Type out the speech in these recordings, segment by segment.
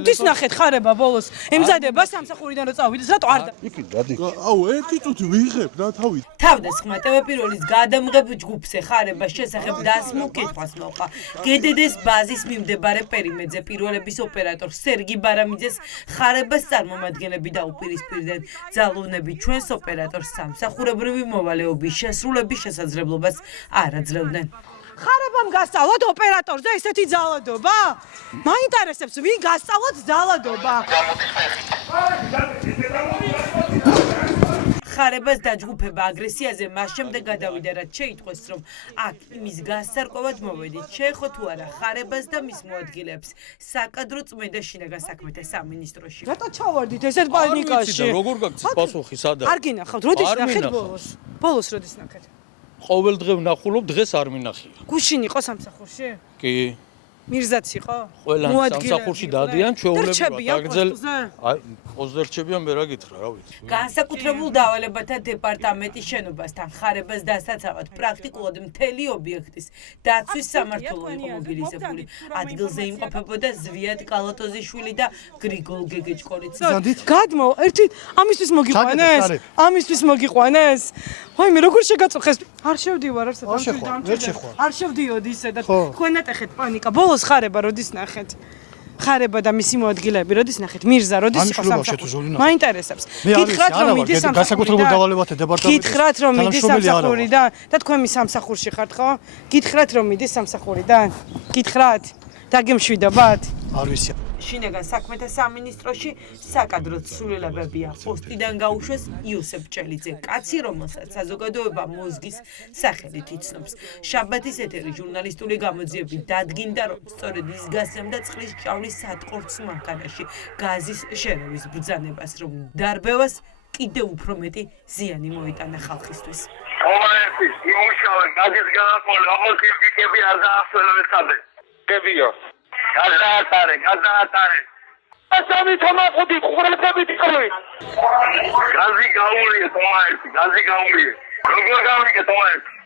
როდის ნახეთ ხარება ბოლოს ემზადება სამსახურიდან რომ წავიდეს რატო არ იქით გადი აუ ერთი წუთი ვიღებ რა თავი თავდასხმა ტევეპიროლის გადამღებ ჯგუფზე ხარებას შესახებ დასმულ კითხვას მოყვა გდდ-ს ბაზის მიმდებარე პერიმეძე პირველების ოპერატორ სერგი ბარამიძეს ხარებას წარმომადგენლები დაუპირისპირდნენ ძალოვნები ჩვენს ოპერატორს სამსახურებრივი მოვალეობის შესრულების შესაძლებლობას არ აძლევდნენ ხარებამ გასწავლოთ ოპერატორზე ესეთი ძალადობა? მაინტერესებს ვინ გასწავლოთ ძალადობა? ხარებას დაჯგუფება აგრესიაზე მას შემდეგ გადავიდა რაც შეიტყვეს რომ აქ იმის გასარკვევად მოვედით შეეხო თუ არა ხარებას და მის მოადგილეებს საკადრო წმენდა შინაგან საქმეთა სამინისტროში რატო ჩავარდით ესეთ პანიკაში როგორ გაგცეთ პასუხი სადაა არ გინახავთ როდის ნახეთ ბოლოს როდის ნახეთ ყოველ დღე ვნახულობ დღეს არ მინახია გუშინ იყო სამსახურში კი მირზაც იყო ყველა სამსახურში დადიან ჩვეულებრივად აგრძელ აი პოზზე რჩებიან მე რა გითხრა რა ვიცი განსაკუთრებულ დავალებათა დეპარტამენტის შენობასთან ხარებას დასაცავად პრაქტიკულად მთელი ობიექტის დაცვის სამმართველო იყო მობილიზებული ადგილზე იმყოფებოდა ზვიად კალატოზიშვილი და გრიგოლ გეგეჭკორიძე გადმო ერთი ამისთვის მოგიყვანეს ვაიმე როგორ შეგაწუხეს არ შევდივარ არ შევდიოდი ისე და თქვენ ატეხეთ პანიკა ბოლოს ხარება როდის ნახეთ ხარება და მისი მოადგილეები როდის ნახეთ მირზა როდის იყო სამსახურში მაინტერესებს გითხრათ რომ მიდის სამსახურიდან და თქვენ მის სამსახურში ხართ ხო გითხრათ რომ მიდის სამსახურიდან გითხრათ დაგემშვიდობათ არ ვიცი შინაგან საქმეთა სამინისტროში საკადრო ცვლილებებია პოსტიდან გაუშვეს იოსებ ჭელიძე კაცი რომელსაც საზოგადოება მოზგის სახელით იცნობს შაბათის ეთერი ჟურნალისტური გამოძიები დადგინდა რომ სწორედ ის გასცემდა წყლის ჭავლის სატყორცს მანქანაში გაზის შერევის ბრძანებას რომ დარბევას კიდევ უფრო მეტი ზიანი მოიტანა ხალხისთვის ყოველთვის იმუშავე გაზის განაყოლა როგორც ისიკები არ დაასვენებსადე გებიო გადაატარე ასამი თომაყუდი ყურებებით ყრი გაზი გაულიე თომაერთი როგორ გავიგე თომაერთი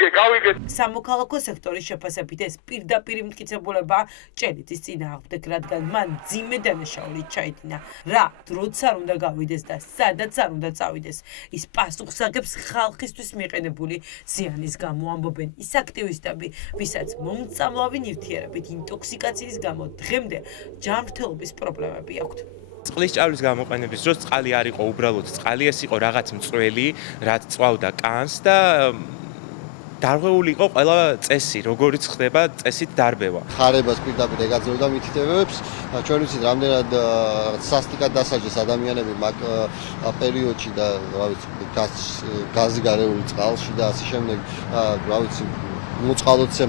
სამოქალაქო სექტორის შეფასებით ეს პირდაპირ მტკიცებულება ჭელიძის წინააღმდეგ რადგან მან ძიმე დანაშაულით ჩაიდინა რა დროც არ უნდა გავიდეს და სადაც არ უნდა წავიდეს ის პასუხს აგებს ხალხისთვის მიყენებული ზიანის გამო ამბობენ ის აქტივისტები ვისაც მომწამლავი ნივთიერებით ინტოქსიკაციის გამო დღემდე ჯანმრთელობის პრობლემები აქვთ წყლის ჭავლის გამოყენების დროს წყალი არ იყო უბრალოდ წყალი ეს იყო რაღაც მწველი რაც წვავდა კანს და დარღვეული იყო ყველა წესი, როგორიც ხდება წესით დარბევა. ხარებას პირდაპირ ეგაძებდა მითითებებს. ჩვენ ვიცით, რამდენად სასტიკად დასაჯეს ადამიანები მაგ პერიოდში და რა ვიცი, გაზი გარეული წყალში და ასე შემდეგ, რა ვიცი, მოწყალოცე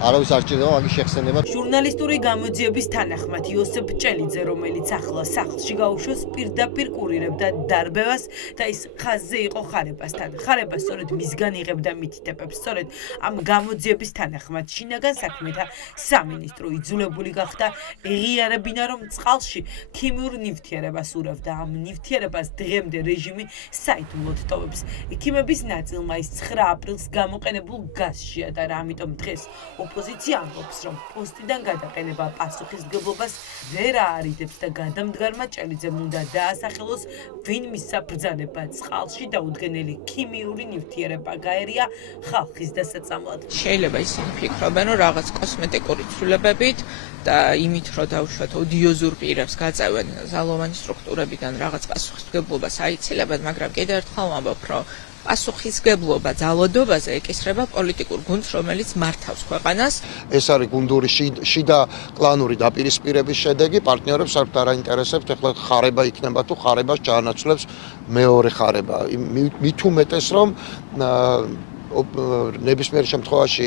არავის არ ჭირდება მაგის შეხსენება. ჟურნალისტური გამოძიების თანახმად იოსებ ჭელიძე, რომელიც ახლა სახლში გაუშვეს, პირდაპირ კურირებდა დარბევას და ის ხაზზე იყო ხარებასთან. ხარება სწორედ მისგან იღებდა მითითებებს. სწორედ ამ გამოძიების თანახმად შინაგან საქმეთა სამინისტრო იძულებული გახდა ეღიარებინა, რომ წყალში ქიმიურ ნივთიერებას ურევდა. ამ ნივთიერებას დღემდე რეჟიმი საიდუმლოდ ტოვებს. ექიმების ნაწილმა ის 9 აპრილს გამოყენებულ გაზშია და ამიტომ დღეს ოპოზიცია ამბობს, რომ პოსტიდან გადაყენება პასუხისმგებლობას ვერ აარიდებს და გადამდგარმა ჭელიძემ უნდა დაასახელოს, ვინ მისცა ბრძანება წყალში დაუდგენელი ქიმიური ნივთიერება გაერია ხალხის დასაწამლად. შეიძლება ისინი ფიქრობენ, რომ რაღაც კოსმეტიკური ცვლილებებით და იმით, რომ დაუშვათ ოდიოზურ პირებს გაწევენ ზალოვანი სტრუქტურებიდან რაღაც პასუხისმგებლობას აიცილებენ, მაგრამ კიდევ ერთხელ ვამბობ, რომ პასუხისმგებლობა ძალადობაზე ეკისრება პოლიტიკურ გუნდს, რომელიც მართავს ქვეყანას. ეს არის გუნდური შიდა კლანური დაპირისპირების შედეგი, პარტნიორებს არ დაინტერესებთ, ეხლა ხარება იქნება თუ ხარებას ჩაანაცვლებს მეორე ხარება. მით უმეტეს რომ ნებისმიერ შემთხვევაში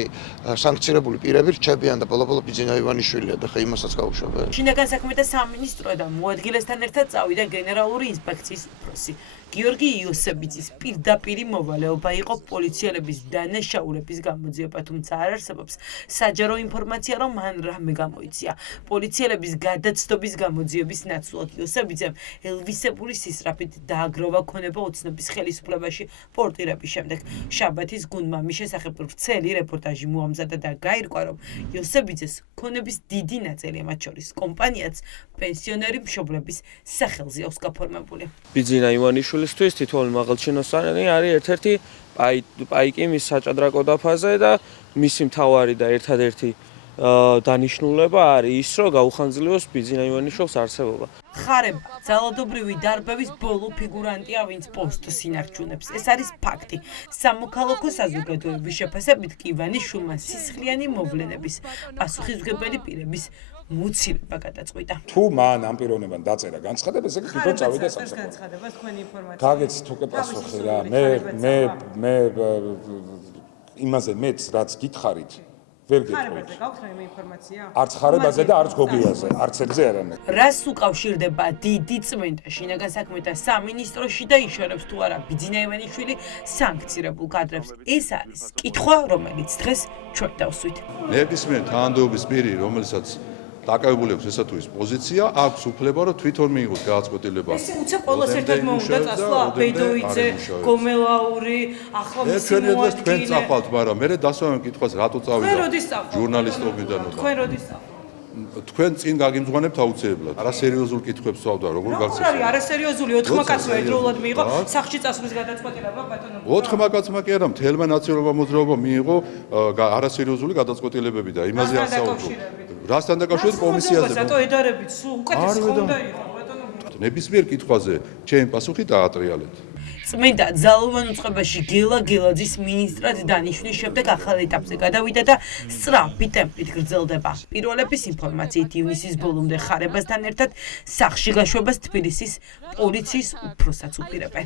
სანქცირებული პირები რჩებიან და ბოლო-ბოლო ბიძინა ივანიშვილია და ხა იმასაც გაუშვებენ. შინაგან საქმეთა სამინისტრო და მოადგილესთან ერთად წავიდა გენერალური ინსპექციის უფროსი. გიორგი იოსებიძის პირდაპირი მოვალეობა იყო პოლიციელების დანაშაულების გამოძიება, თუმცა არ არსებობს საჯარო ინფორმაცია, რომ მან რამე გამოიცია. პოლიციელების გადაცდობის გამოძიების ნაცვლად იოსებიძემ ელვისებული სისწრაფით დააგროვა ქონება ოცნების ხელისუფლებაში პორტირების შემდეგ. შაბათის გუნდმა მის შესახებ ვრცელი რეპორტაჟი მოამზადა და გაირკვა, რომ იოსებიძეს ქონების დიდი ნაწილი, მათ შორის კომპანიაც პენსიონერი მშობლების სახელზე აქვს გაფორმებული. ბიძინა ივანიშვილისთვის თითოეული მაღალჩინოსანი არის ერთ-ერთი პაიკი მის საჭადრაკო დაფაზე და მისი მთავარი და ერთადერთი დანიშნულება არის ის, რომ გაუხანძილოს ბიძინა ივანიშვილის არსებობა. ხარება ძალადობრივი დარბევის ბოლო ფიგურანტია, ვინც პოსტს ინარჩუნებს. ეს არის ფაქტი. სამოქალაქო საზოგადოების შეფასებით კი ივანიშვილმა სისხლიანი მოვლენების პასუხისმგებელი პირების მოცილება გადაწყვიტა. თუ მან ამ პიროვნებამ დაწერა განცხადება, ესე იგი თვითონ წავიდა სამსახურში. განცხადებას თქვენი ინფორმაცია. გაგეცით უკვე პასუხი რა. მე იმაზე მეც რაც გითხარით ვერ გეტყვით. გაქვს რა ინფორმაცია? არც ხარებაზე და არც გოგიაზე, არც ერთზე არამედ. რას უკავშირდება დიდი წმენდა შინაგან საქმეთა სამინისტროში და იშორებს თუ არა ბიძინა ივანიშვილი სანქცირებულ კადრებს? ეს არის კითხვა, რომელიც დღეს ჩვენ დავსვით. ნებისმიერ თანამდებობის პირი, რომელსაც დაკავებული აქვს ესა თუ ის პოზიცია, აქვს უფლება, რომ თვითონ მიიღოს გადაწყვეტილება. ეს უცებ ყოველს ერთად მოუნდა წასვლა ბედოიძე, გომელაური, ახლა მისი ჩვენ დღეს თქვენ მოადგილე. წახვალთ, მაგრამ მე დასვამენ კითხვას რატო წავიდა? თქვენ როდის წახვალთ? ჟურნალისტობიდან თქვენ როდის წახვალთ? თქვენ წინ გაგიმძღვანებთ აუცილებლად. არასერიოზულ კითხვებს ვსვავდა, როგორ როგორ გაგცეს? არის არასერიოზული 4 კაცმა ერთდროულად მიიღო სახში წასვლის გადაწყვეტილება ბატონო. 4 კაცმა კი არა, მთელმა ნაციონალურმა მოძრაობამ მიიღო არასერიოზული გადაწყვეტილებები და იმაზე ასაუბრო. რასთან დაკავშირებით კომისიაზე? რატო ედარებით სულ უკეთეს ხონდა იყო ბატონო. ნებისმიერ კითხვაზე ჩემი პასუხი დაატრიალეთ. წმენდა ძალოვან უწყებაში გელა გელაძის მინისტრად დანიშვნის შემდეგ ახალ ეტაპზე გადავიდა და სწრაფი ტემპით გრძელდება. პირველების ინფორმაციით ივნისის ბოლომდე ხარებასთან ერთად სახლში გაშვებას თბილისის პოლიციის უფროსაც უპირებენ.